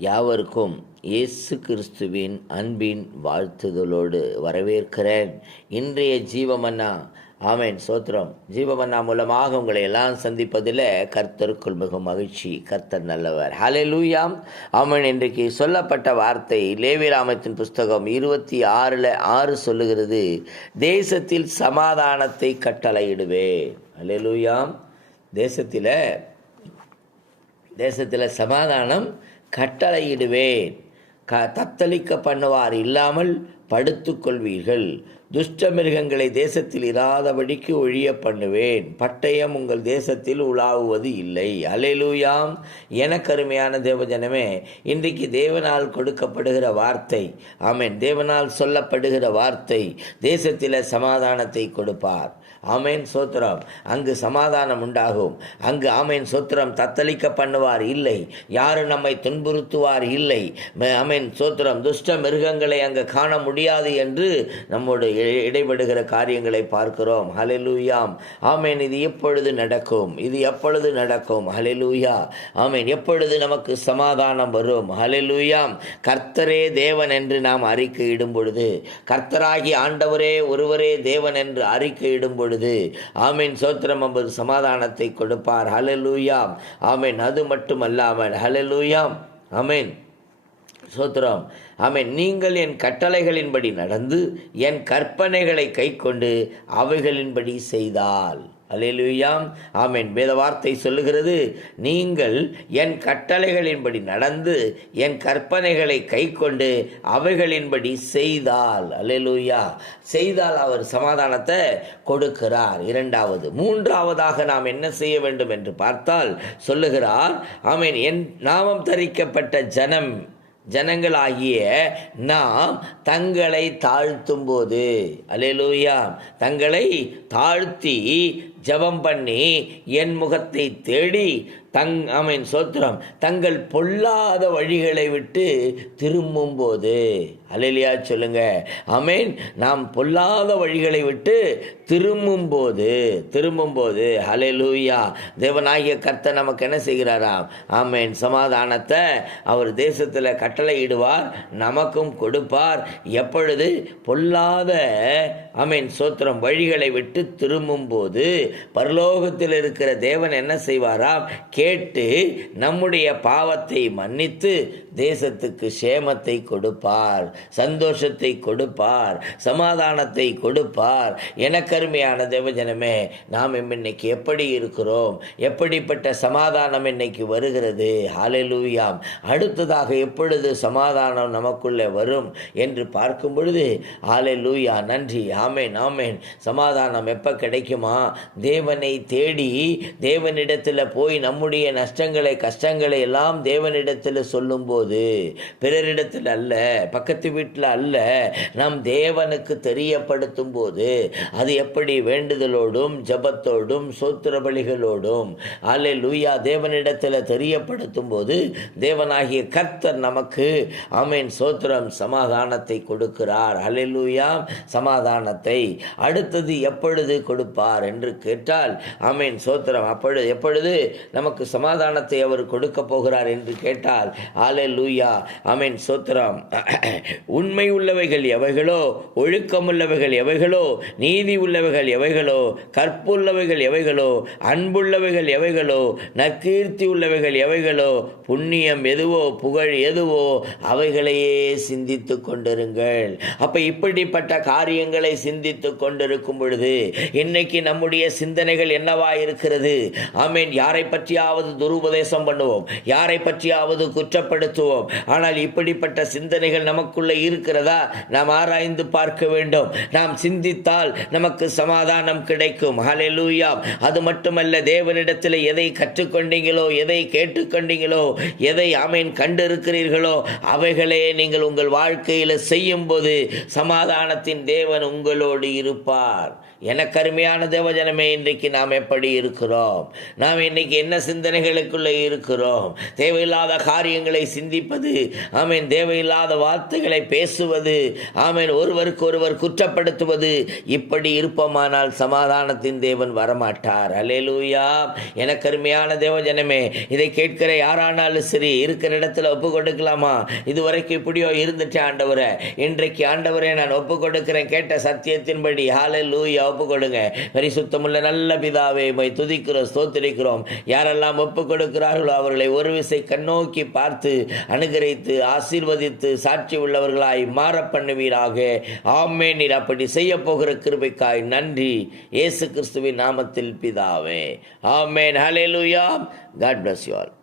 யாவருக்கும் இயேசு கிறிஸ்துவின் அன்பின் வாழ்த்துதலோடு வரவேற்கிறேன். இன்றைய ஜீவமன்னா ஆமேன் சோத்திரம் ஜீவமன்னா மூலமாக உங்களை எல்லாம் சந்திப்பதில் கர்த்தருக்குள் மிகவும் மகிழ்ச்சி. கர்த்தர் நல்லவர். ஹல்லேலூயா. ஆமேன். இன்றைக்கு சொல்லப்பட்ட வார்த்தை லேவியராமத்தின் புஸ்தகம் 26:6 சொல்லுகிறது, தேசத்தில் சமாதானத்தை கட்டளையிடுவே. ஹல்லேலூயா. தேசத்தில் சமாதானம் கட்டளையிடுவேன். தத்தளிக்க பண்ணுவார் இல்லாமல் படுத்துக்கொள்வீர்கள். துஷ்ட மிருகங்களை தேசத்தில் இராதபடிக்கு ஒழிய பண்ணுவேன். பட்டயம் உங்கள் தேசத்தில் உலாவுவது இல்லை. அல்லேலூயாம். எனக்கருமையான தேவஜனமே, இன்றைக்கு தேவனால் கொடுக்கப்படுகிற வார்த்தை, ஆமேன், தேவனால் சொல்லப்படுகிற வார்த்தை, தேசத்தில் சமாதானத்தை கொடுப்பார். ஆமேன் சோத்திரம். அங்கு சமாதானம் உண்டாகும். அங்கு ஆமேன் சோத்திரம் தத்தளிக்க பண்ணுவார் இல்லை. யாரும் நம்மை துன்புறுத்துவார் இல்லை. ஆமேன் சோத்திரம். துஷ்ட மிருகங்களை அங்கு காண முடியாது என்று நம்மோடு இடைபடுகிற காரியங்களை பார்க்கிறோம். ஹல்லேலூயாம். ஆமேன். இது எப்பொழுது நடக்கும்? இது எப்பொழுது நடக்கும்? ஹல்லேலூயா. ஆமேன். எப்பொழுது நமக்கு சமாதானம் வரும்? ஹல்லேலூயாம். கர்த்தரே தேவன் என்று நாம் அறிக்கையிடும் பொழுது, கர்த்தராகி ஆண்டவரே ஒருவரே தேவன் என்று அறிக்கையிடும் பொழுது, ஆமேன் சோத்திரம், நமது சமாதானத்தை கொடுப்பார். ஹல்லேலூயா. ஆமேன். அது மட்டுமல்லாமல் ஹல்லேலூயா, ஆமேன் சோத்திரம், ஆமேன், நீங்கள் என் கட்டளைகளின்படி நடந்து என் கற்பனைகளை கைக்கொண்டு அவைகளின்படி செய்தால். அல்லேலூயா. ஆமேன். வேத வார்த்தை சொல்லுகிறது, நீங்கள் என் கட்டளைகளின்படி நடந்து என் கற்பனைகளை கைக்கொண்டு அவைகளின்படி செய்தால். அல்லேலூயா. செய்தால் அவர் சமாதானத்தை கொடுக்கிறார். மூன்றாவதாக நாம் என்ன செய்ய வேண்டும் என்று பார்த்தால் சொல்லுகிறார், ஆமேன், என் நாமம் தரிக்கப்பட்ட ஜனங்களாகிய நாம் தங்களை தாழ்த்தும் போது, அல்லேலூயா, தங்களை தாழ்த்தி ஜெபம் பண்ணி என் முகத்தை தேடி ஆமேன் சோத்திரம் தங்கள் பொல்லாத வழிகளை விட்டு திரும்பும் போது, அல்லேலூயா சொல்லுங்க. ஆமேன். நாம் பொல்லாத வழிகளை விட்டு திரும்பும் போது அல்லேலூயா, தேவனாகிய கர்த்தர் நமக்கு என்ன செய்கிறாராம்? ஆமேன், சமாதானத்தை அவர் தேசத்தில் கட்டளையிடுவார், நமக்கும் கொடுப்பார். எப்பொழுது? பொல்லாத ஆமேன் சோத்திரம் வழிகளை விட்டு திரும்பும் போது பரலோகத்தில் இருக்கிற தேவன் என்ன செய்வாராம்? கேட்டு நம்முடைய பாவத்தை மன்னித்து தேசத்துக்கு சேமத்தை கொடுப்பார், சந்தோஷத்தை கொடுப்பார், சமாதானத்தை கொடுப்பார். எனக்கருமையான தேவஜனமே, நாம் இன்னைக்கு எப்படி இருக்கிறோம்? எப்படிப்பட்ட சமாதானம் இன்னைக்கு வருகிறது? ஹல்லேலூயா. அடுத்ததாக எப்பொழுது சமாதானம் நமக்குள்ளே வரும் என்று பார்க்கும் பொழுது, ஹல்லேலூயா, நன்றி, ஆமேன், ஆமேன். சமாதானம் எப்போ கிடைக்குமா? தேவனை தேடி தேவனிடத்தில் போய் நம்முடைய நஷ்டங்களை கஷ்டங்களை எல்லாம் தேவனிடத்தில் சொல்லும்போது, பிறரிடத்தில் அல்ல, பக்கத்து வீட்டில் அல்ல, நாம் தேவனுக்கு தெரியப்படுத்தும் போது, அது எப்படி? வேண்டுதலோடும் ஜபத்தோடும் சோத்திர பலிகளோடும் அல்லேலூயா தேவனிடத்தில் தெரியப்படுத்தும் போது தேவனாகிய கர்த்தர் நமக்கு ஆமேன் சோத்திரம் சமாதானத்தை கொடுக்கிறார். அல்லேலூயா. சமாதானத்தை அடுத்தது எப்பொழுது கொடுப்பார் என்று கேட்டால், ஆமேன் சோத்திரம், எப்பொழுது நமக்கு சமாதானத்தை அவர் கொடுக்க போகிறார் என்று கேட்டால், அல்லேலூயா, ஆமேன் சோத்திரம், உண்மை உள்ளவைகள் எவைகளோ, ஒழுக்கமுள்ளவைகள் எவைகளோ, நீதி உள்ளவைகள் எவைகளோ, கற்புள்ளவைகள் எவைகளோ, அன்புள்ளவைகள் எவைகளோ, நற்கீர்த்தி உள்ளவைகள் எவைகளோ, புண்ணியம் எதுவோ, புகழ் எதுவோ, அவைகளையே சிந்தித்து கொண்டிருங்கள். அப்ப இப்படிப்பட்ட காரியங்களை சிந்தித்து கொண்டிருக்கும் பொழுது இன்னைக்கு நம்முடைய சிந்தனைகள் என்னவா இருக்கிறது? ஆமேன். யாரை பற்றியாவது துருபதேசம் பண்ணுவோம், யாரை பற்றியாவது குற்றப்படுத்துவோம். ஆனால் இப்படிப்பட்ட சிந்தனைகள் நமக்குள்ள இருக்கிறதா? நாம் ஆராய்ந்து பார்க்க வேண்டும். நாம் சிந்தித்தால் நமக்கு சமாதானம் கிடைக்கும். ஹல்லேலூயா. அது மட்டுமல்ல, தேவனிடத்தில் எதை கற்றுக்கொண்டீங்களோ, எதை கேட்டுக்கொண்டீங்களோ, எதை ஆமேன் கண்டிருக்கிறீர்களோ, அவைகளே நீங்கள் உங்கள் வாழ்க்கையில் செய்யும் போது சமாதானத்தின் தேவன் உங்களோடு இருப்பார். எனக்கு அருமையான தேவஜனமே, இன்றைக்கு நாம் எப்படி இருக்கிறோம்? நாம் இன்னைக்கு என்ன சிந்தனைகளுக்குள்ளே இருக்கிறோம்? தேவையில்லாத காரியங்களை சிந்திப்பது, ஆமேன், தேவையில்லாத வார்த்தைகளை பேசுவது, ஆமேன், ஒருவருக்கு ஒருவர் குற்றப்படுத்துவது, இப்படி இருப்போமானால் சமாதானத்தின் தேவன் வரமாட்டார். அல்லேலூயா. எனக்கு அருமையான தேவஜனமே, இதை கேட்கிற யாரானாலும் சரி, இருக்கிற இடத்துல ஒப்பு கொடுக்கலாமா? இதுவரைக்கும் இப்படியோ இருந்துட்டு ஆண்டவரே, இன்றைக்கு ஆண்டவரே நான் ஒப்பு கொடுக்கிறேன், கேட்ட சத்தியத்தின்படி. ஹல்லேலூயா. ஒப்பு கொடுங்க. பரிசுத்தமுள்ள நல்ல பிதாவே, உம்மை துதிக்கிறோம், ஸ்தோத்திரிக்கிறோம். யாரெல்லாம் ஒப்பு கொடுக்கிறார்களோ அவர்களை ஒரு விசை கண்ணோக்கி பார்த்து அனுகிரகித்து ஆசீர்வதித்து சாட்சி உள்ளவர்களாய் மாற பண்ணுவீராக. ஆமென். நீர் அப்படி செய்ய போகிற கிருபைக்காய் நன்றி. இயேசு கிறிஸ்துவின் நாமத்தில் பிதாவே, ஆமென். ஹல்லேலூயா. God bless you all.